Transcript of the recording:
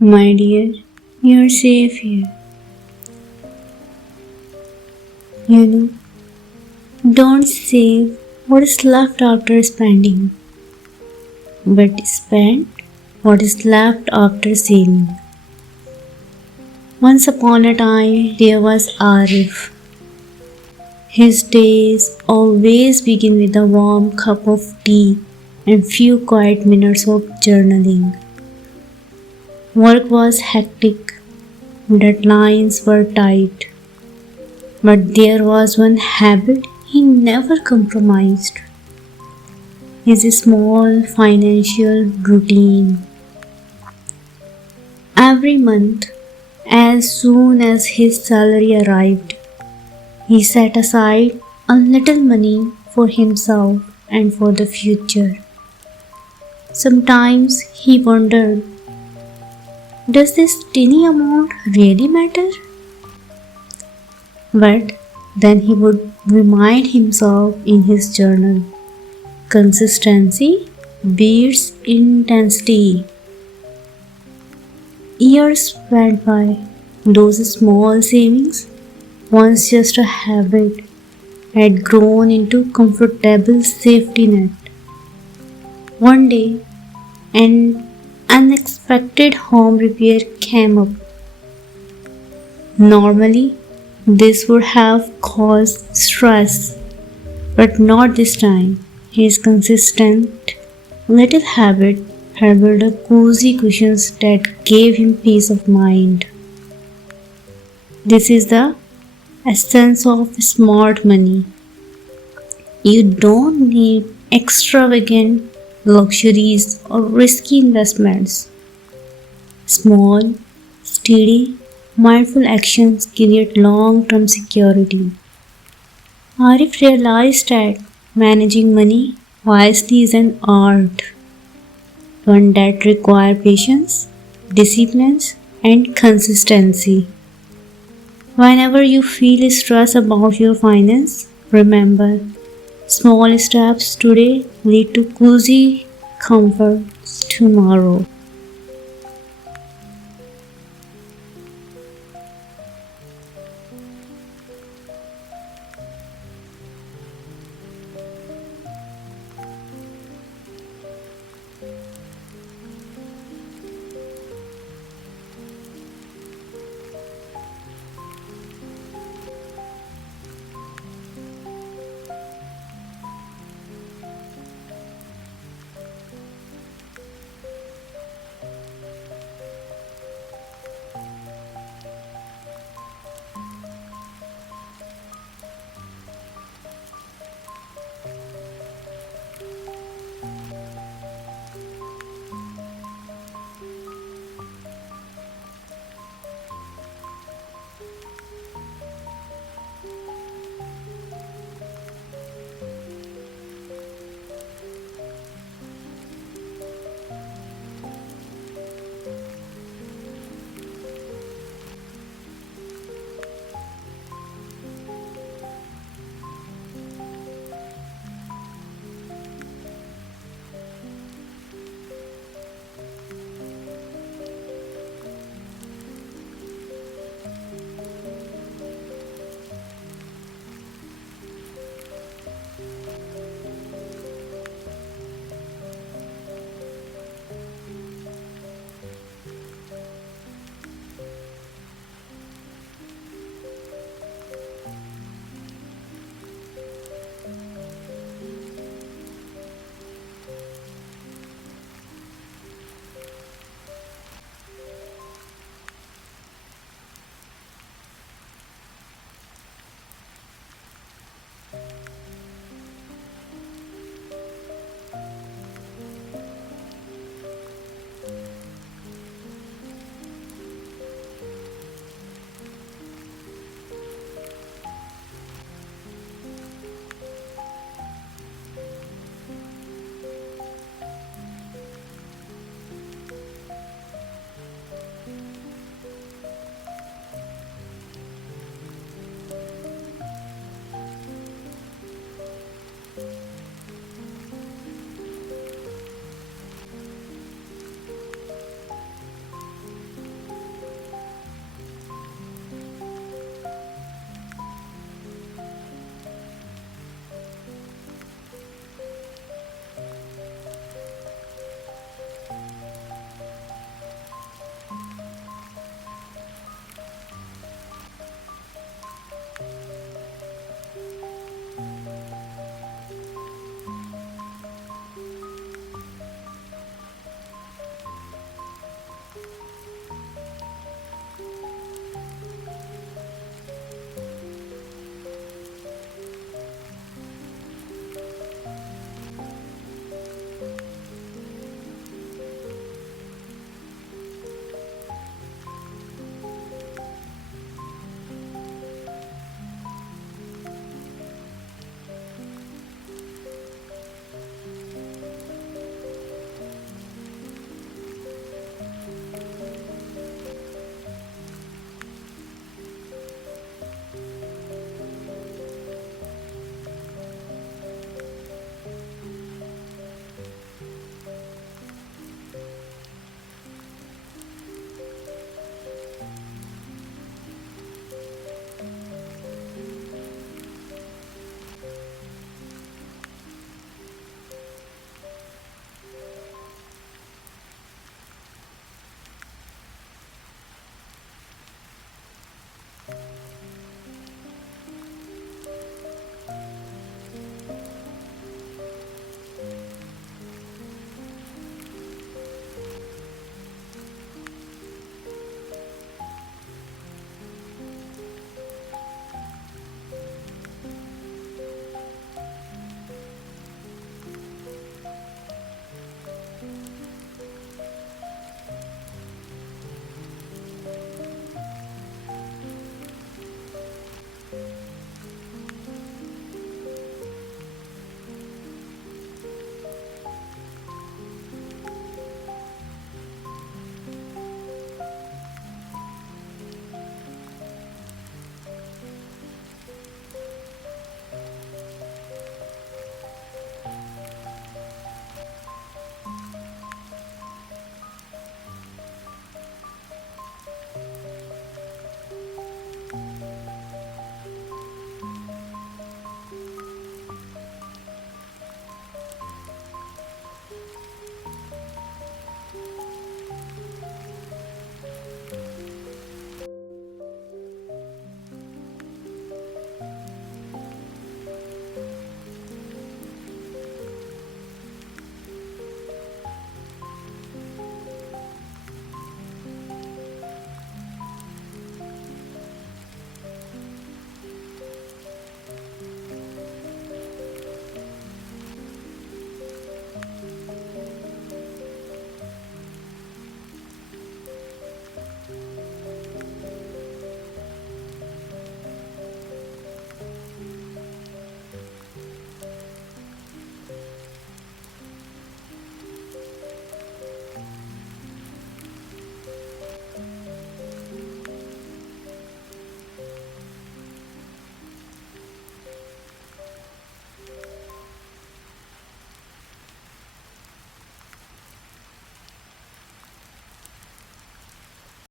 My dear, you're safe here. You know, don't save what is left after spending, but spend what is left after saving. Once upon a time, there was Aarif. His days always begin with a warm cup of tea and few quiet minutes of journaling. Work was hectic, deadlines were tight, but there was one habit he never compromised: his small financial routine. Every month, as soon as his salary arrived, he set aside a little money for himself and for the future. Sometimes he wondered, does this tiny amount really matter? But then he would remind himself in his journal: consistency beats intensity. Years went by. Those small savings, once just a habit, had grown into comfortable safety net. One day, an unexpected home repair came up. Normally, this would have caused stress, but not this time. His consistent little habit had built a cozy cushions that gave him peace of mind. This is the essence of smart money. You don't need extravagant luxuries or risky investments. Small, steady, mindful actions create long term security. Arif realized that managing money wisely is an art, one that requires patience, discipline, and consistency. Whenever you feel stressed about your finance, remember, small steps today lead to cozy comforts tomorrow.